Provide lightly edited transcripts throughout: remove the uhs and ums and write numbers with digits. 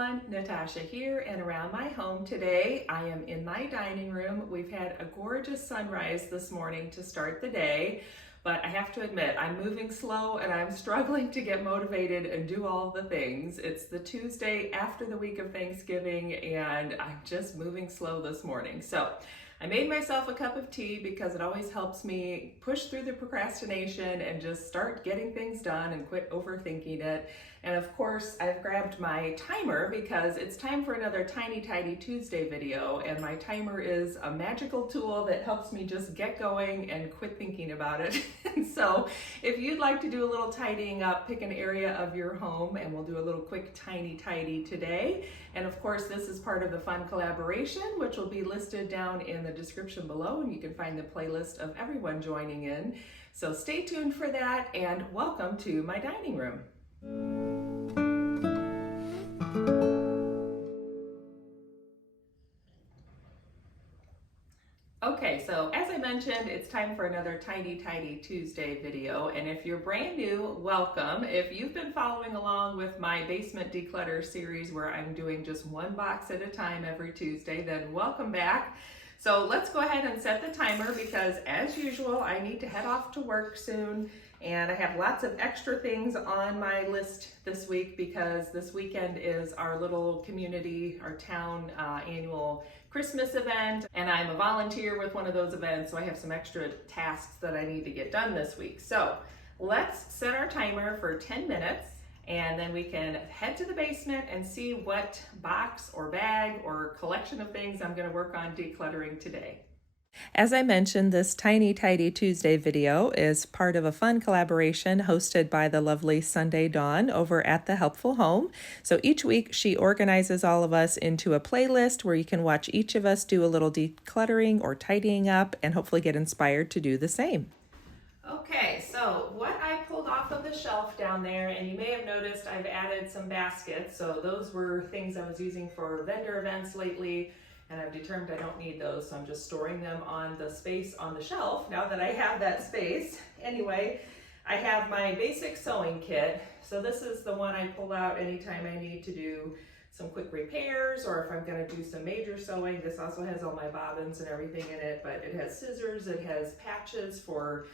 everyone, Natasha here, and around my home today I am in my dining room. We've had a gorgeous sunrise this morning to start the day, but I have to admit I'm moving slow and I'm struggling to get motivated and do all the things. It's the Tuesday after the week of Thanksgiving and I'm just moving slow this morning. So I made myself a cup of tea because it always helps me push through the procrastination and just start getting things done and quit overthinking it. And of course, I've grabbed my timer because it's time for another Tiny Tidy Tuesday video, and my timer is a magical tool that helps me just get going and quit thinking about it. And so if you'd like to do a little tidying up, pick an area of your home and we'll do a little quick tiny tidy today. And of course, this is part of the fun collaboration, which will be listed down in the description below, and you can find the playlist of everyone joining in. So stay tuned for that, and welcome to my dining room. Okay, so as I mentioned, it's time for another Tiny Tidy Tuesday video, and if you're brand new, welcome. If you've been following along with my basement declutter series where I'm doing just one box at a time every Tuesday, then welcome back. So let's go ahead and set the timer because as usual, I need to head off to work soon, and I have lots of extra things on my list this week because this weekend is our little community, our town annual Christmas event, and I'm a volunteer with one of those events, so I have some extra tasks that I need to get done this week. So let's set our timer for 10 minutes, and then we can head to the basement and see what box or bag or collection of things I'm going to work on decluttering today. As I mentioned, this Tiny Tidy Tuesday video is part of a fun collaboration hosted by the lovely Sunday Dawn over at The Helpful Home. So each week she organizes all of us into a playlist where you can watch each of us do a little decluttering or tidying up and hopefully get inspired to do the same. Okay, so what I pulled off of the shelf down there, and you may have noticed I've added some baskets. So those were things I was using for vendor events lately, and I've determined I don't need those, so I'm just storing them on the space on the shelf now that I have that space. Anyway, I have my basic sewing kit. So this is the one I pull out anytime I need to do some quick repairs or if I'm gonna do some major sewing. This also has all my bobbins and everything in it, but it has scissors, it has patches for,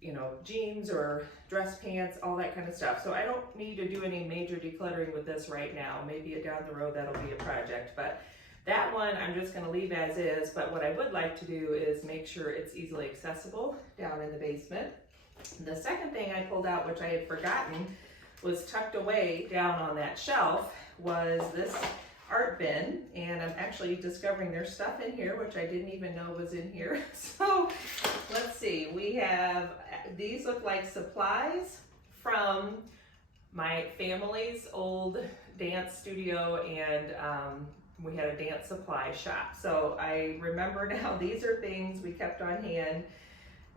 you know, jeans or dress pants, all that kind of stuff. So I don't need to do any major decluttering with this right now. Maybe down the road that'll be a project, but that one I'm just going to leave as is, but what I would like to do is make sure it's easily accessible down in the basement. The second thing I pulled out, which I had forgotten was tucked away down on that shelf, was this art bin, and I'm actually discovering there's stuff in here which I didn't even know was in here. So let's see, we have, these look like supplies from my family's old dance studio, and we had a dance supply shop. So I remember now these are things we kept on hand,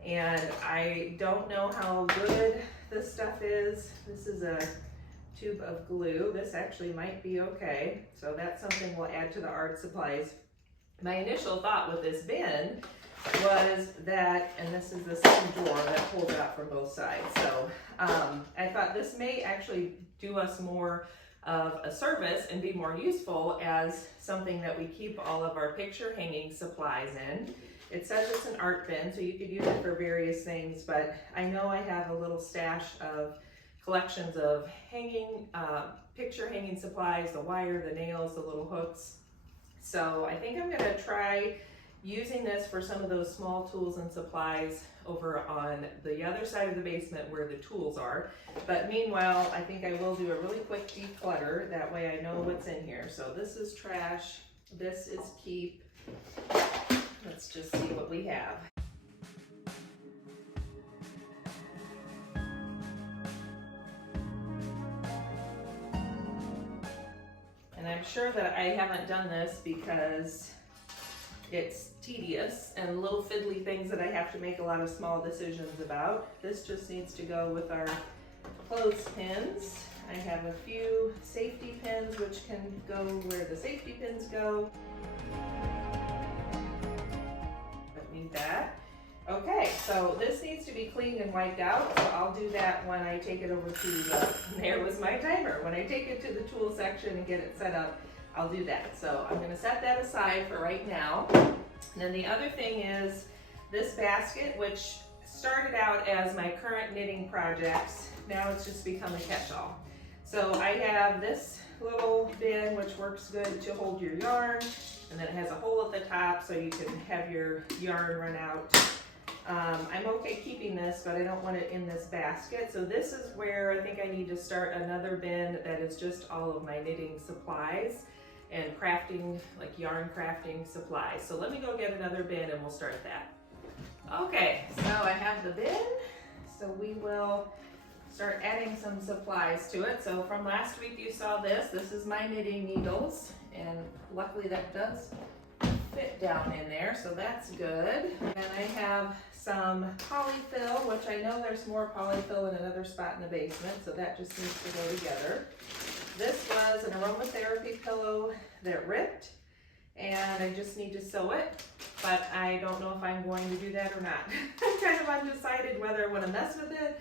and I don't know how good this stuff is. This is a tube of glue. This actually might be okay. So that's something we'll add to the art supplies. My initial thought with this bin was that, and this is the same drawer that pulls out from both sides. So I thought this may actually do us more of a service and be more useful as something that we keep all of our picture hanging supplies in. It says it's an art bin, so you could use it for various things, but I know I have a little stash of collections of hanging, picture hanging supplies, the wire, the nails, the little hooks. So I think I'm gonna try using this for some of those small tools and supplies over on the other side of the basement where the tools are. But meanwhile, I think I will do a really quick declutter. That way I know what's in here. So this is trash, this is keep. Let's just see what we have. And I'm sure that I haven't done this because it's tedious and little fiddly things that I have to make a lot of small decisions about. This just needs to go with our clothespins. I have a few safety pins which can go where the safety pins go. Don't need that. Okay, so this needs to be cleaned and wiped out, so I'll do that when I take it over to the, there was my timer. When I take it to the tool section and get it set up, I'll do that. So I'm gonna set that aside for right now. And then the other thing is this basket, which started out as my current knitting projects. Now it's just become a catch-all. So I have this little bin, which works good to hold your yarn, and then it has a hole at the top so you can have your yarn run out. I'm okay keeping this, but I don't want it in this basket. So this is where I think I need to start another bin that is just all of my knitting supplies and crafting, like yarn crafting supplies. So let me go get another bin and we'll start that. Okay, so I have the bin. So we will start adding some supplies to it. So from last week you saw this. This is my knitting needles, and luckily that does fit down in there, so that's good. And I have some polyfill, which I know there's more polyfill in another spot in the basement, so that just needs to go together. This was an aromatherapy pillow that ripped, and I just need to sew it, but I don't know if I'm going to do that or not. I'm kind of undecided whether I want to mess with it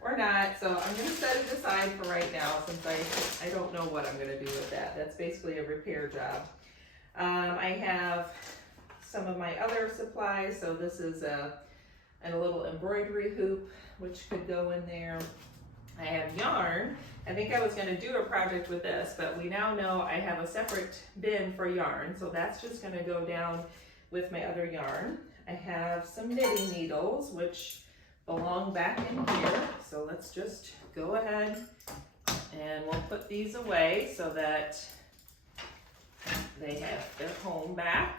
or not, so I'm going to set it aside for right now since I don't know what I'm going to do with that. That's basically a repair job. I have some of my other supplies, so this is a little embroidery hoop which could go in there. I have yarn. I think I was going to do a project with this, but we now know I have a separate bin for yarn, so that's just going to go down with my other yarn. I have some knitting needles which belong back in here, so let's just go ahead and we'll put these away so that they have their home back.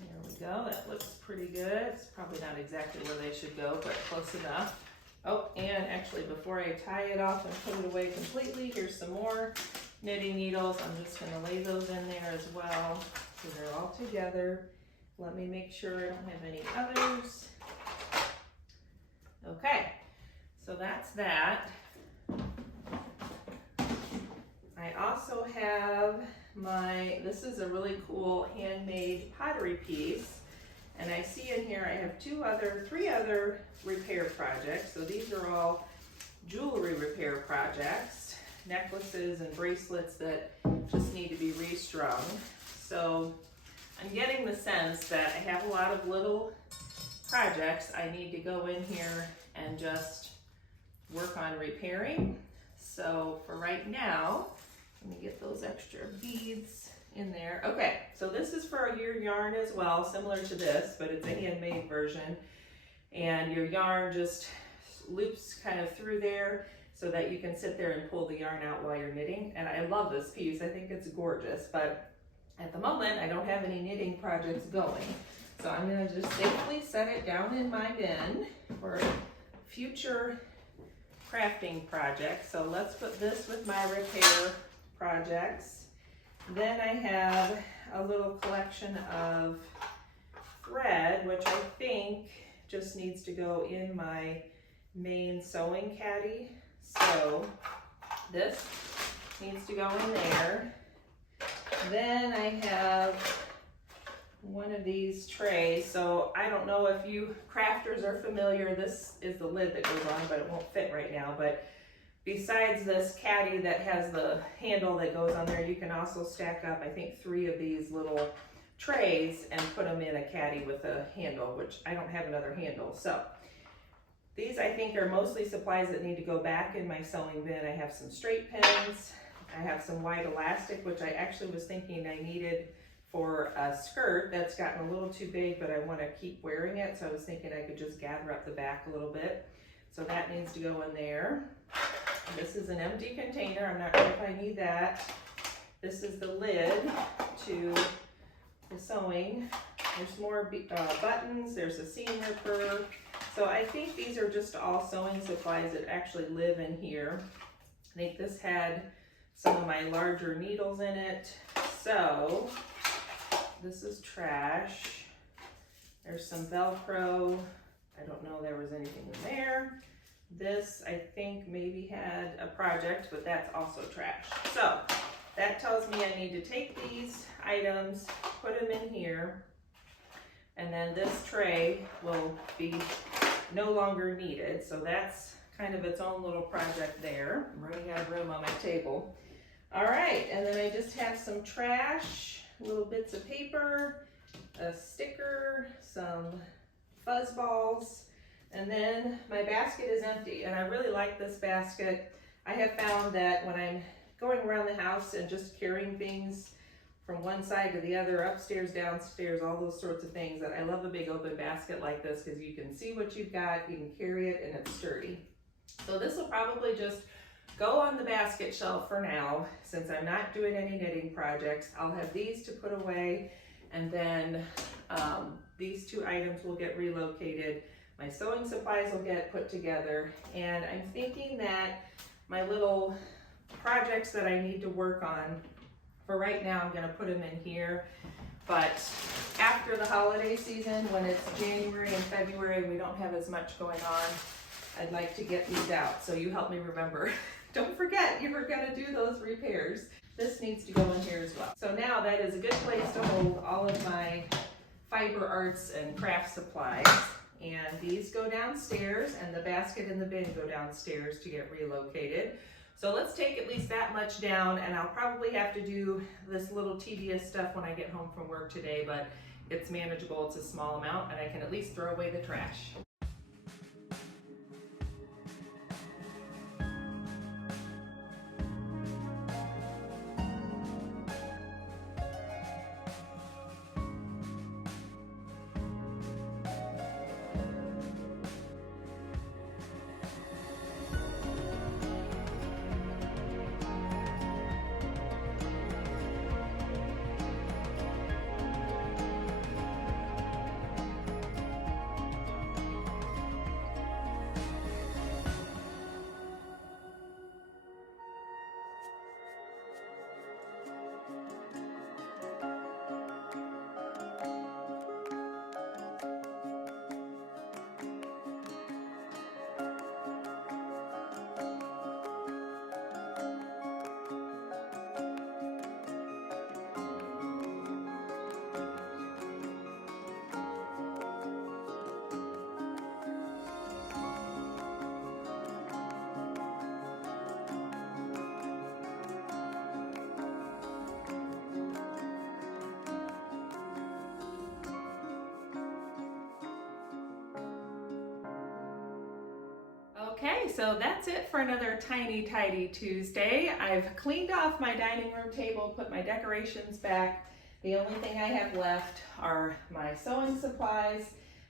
There we go, that looks pretty good. It's probably not exactly where they should go, but close enough. Oh, and actually before I tie it off and put it away completely, here's some more knitting needles. I'm just gonna lay those in there as well so they're all together. Let me make sure I don't have any others. Okay, so that's that. I also have this is a really cool handmade pottery piece, and I see in here I have three other repair projects. So these are all jewelry repair projects, necklaces and bracelets that just need to be restrung. So I'm getting the sense that I have a lot of little projects I need to go in here and just work on repairing. So for right now, let me get those extra beads in there. Okay, so this is for your yarn as well, similar to this, but it's a handmade version. And your yarn just loops kind of through there so that you can sit there and pull the yarn out while you're knitting. And I love this piece, I think it's gorgeous, but at the moment I don't have any knitting projects going. So I'm gonna just safely set it down in my bin for future crafting projects. So let's put this with my repair projects. Then I have a little collection of thread, which I think just needs to go in my main sewing caddy. So this needs to go in there. Then I have one of these trays. So I don't know if you crafters are familiar. This is the lid that goes on, but it won't fit right now. But besides this caddy that has the handle that goes on there, you can also stack up, I think, 3 of these little trays and put them in a caddy with a handle, which I don't have another handle. So these, I think, are mostly supplies that need to go back in my sewing bin. I have some straight pins. I have some white elastic, which I actually was thinking I needed for a skirt that's gotten a little too big, but I want to keep wearing it. So I was thinking I could just gather up the back a little bit. So that needs to go in there. This is an empty container. I'm not sure if I need that. This is the lid to the sewing. There's more buttons. There's a seam ripper. So I think these are just all sewing supplies that actually live in here. I think this had some of my larger needles in it. So this is trash. There's some Velcro. I don't know there was anything in there. This, I think, maybe had a project, but that's also trash. So that tells me I need to take these items, put them in here. And then this tray will be no longer needed. So that's kind of its own little project there. I'm running out of room on my table. All right, and then I just have some trash, little bits of paper, a sticker, some fuzz balls, and then my basket is empty. And I really like this basket. I have found that when I'm going around the house and just carrying things from one side to the other, upstairs, downstairs, all those sorts of things, that I love a big open basket like this because you can see what you've got, you can carry it, and it's sturdy. So this will probably just go on the basket shelf for now, since I'm not doing any knitting projects. I'll have these to put away, and then these two items will get relocated. My sewing supplies will get put together, and I'm thinking that my little projects that I need to work on, for right now, I'm gonna put them in here. But after the holiday season, when it's January and February, we don't have as much going on, I'd like to get these out. So you help me remember. Don't forget, you're gonna do those repairs. This needs to go in here as well. So now that is a good place to hold all of my fiber arts and craft supplies. And these go downstairs, and the basket and the bin go downstairs to get relocated. So let's take at least that much down, and I'll probably have to do this little tedious stuff when I get home from work today, but it's manageable, it's a small amount, and I can at least throw away the trash. Okay, so that's it for another Tiny Tidy Tuesday. I've cleaned off my dining room table, put my decorations back. The only thing I have left are my sewing supplies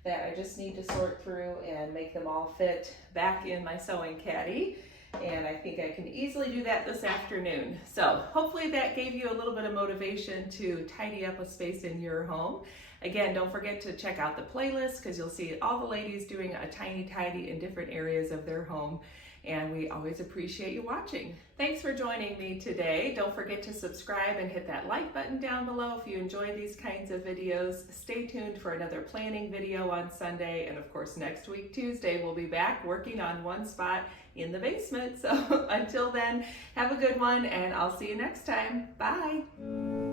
that I just need to sort through and make them all fit back in my sewing caddy. And I think I can easily do that this afternoon. So hopefully that gave you a little bit of motivation to tidy up a space in your home. Again, don't forget to check out the playlist because you'll see all the ladies doing a tiny tidy in different areas of their home. And we always appreciate you watching. Thanks for joining me today. Don't forget to subscribe and hit that like button down below if you enjoy these kinds of videos. Stay tuned for another planning video on Sunday. And of course, next week, Tuesday, we'll be back working on one spot in the basement. So until then, have a good one, and I'll see you next time. Bye.